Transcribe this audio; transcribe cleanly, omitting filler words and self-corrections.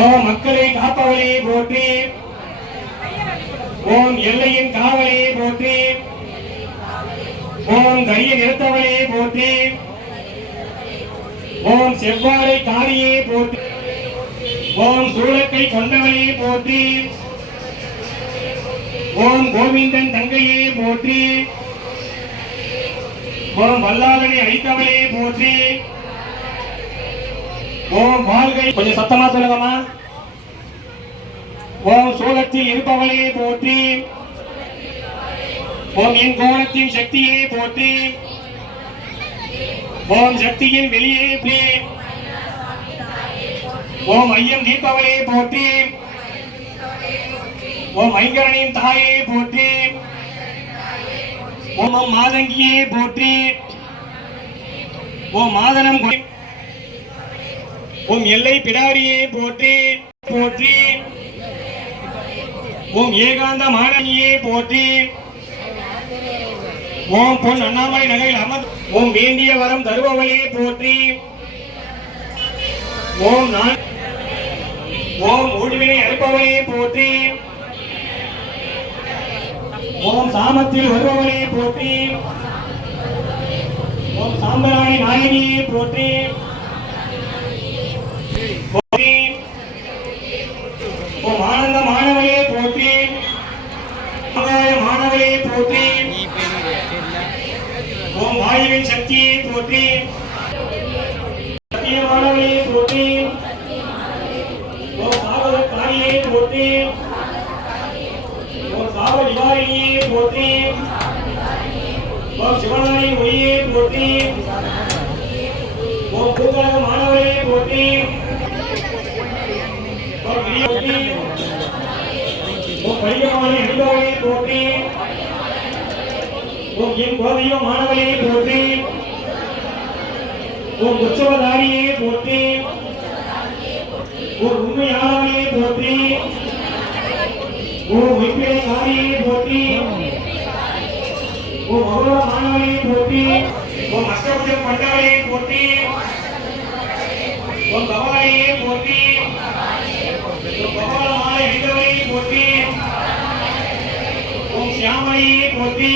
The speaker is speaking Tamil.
ஓம் மக்களை காப்பவளே போற்றி. ஓம் எல்லையின் காவலே போற்றி. ஓம் கரிய நிறுத்தவளே போற்றி. ஓம் செவ்வாழை காரியே போற்றி. ஓம் சூழக்கை கொண்டவளே போற்றி. ஓம் கோவிந்தன் தங்கையே போற்றி. ஓம் வல்லாளனை அழித்தவளே போற்றி. ஓம் வாழ்கை கொஞ்சம் சத்தமா சொல்லுங்கம்மா. ஓம் சூலத்தில் இருப்பவளே போற்றி. ஓம் என் கோணத்தின் சக்தியே போற்றி. ஓம் சக்தியின் வெளியே போற்றி. ஓம் ஐயம் தீர்ப்பவளே போற்றி. ஓம் ஐங்கரனின் தாயே போற்றி. ஓம் மாதங்கியே போற்றி. ஓம் மாதனம் ஓம் எல்லை பிடாரியே போற்றி போற்றி. ஓம் ஏகாந்த மாணவியே போற்றி. ஓம் பொன் அண்ணாமலை நகையில் அமர். ஓம் வேண்டிய வரம் தருபவளே போற்றி. ஓம் ஓம் ஊழ்வினை அறுப்பவளே போற்றி. ஓம் சாமத்தில் வருபவளே போற்றி. ஓம் சாம்பராணி நாயகியே போற்றி. ஓம் ஆனந்த மாணவளே போற்றி. மாணவளே போற்றி. ஓம் வாயுவின் சக்தியை போற்றி. சத்தியமானவளே போற்றி. ஓம் சாவகாரியே போற்றி. ஓம் சாவ நிவாரிணியே போற்றி. ஓம் சிவனாரின் ஒளியே போற்றி. ஓம் பூங்கலக மாணவளே போற்றி. ஓம் பரிகமானை அணிபவளே போற்றி. ஓம் என் கோதையோ மாணவளே போற்றி. ஓம் உற்சவதாரியே போற்றி. ஓம் உண்மையாளவளே போற்றி. ஓம் மைப்பிரகாரியே போற்றி. ஓம் அகோர மாணவளே போற்றி. ஓம் அஷ்டபுஜம் கொண்டவளே போற்றி. ஓம் பவானியே போற்றி. ஓம் பவான மாலை அணிந்தவளே போற்றி. ஓம் சியாமணியே போற்றி.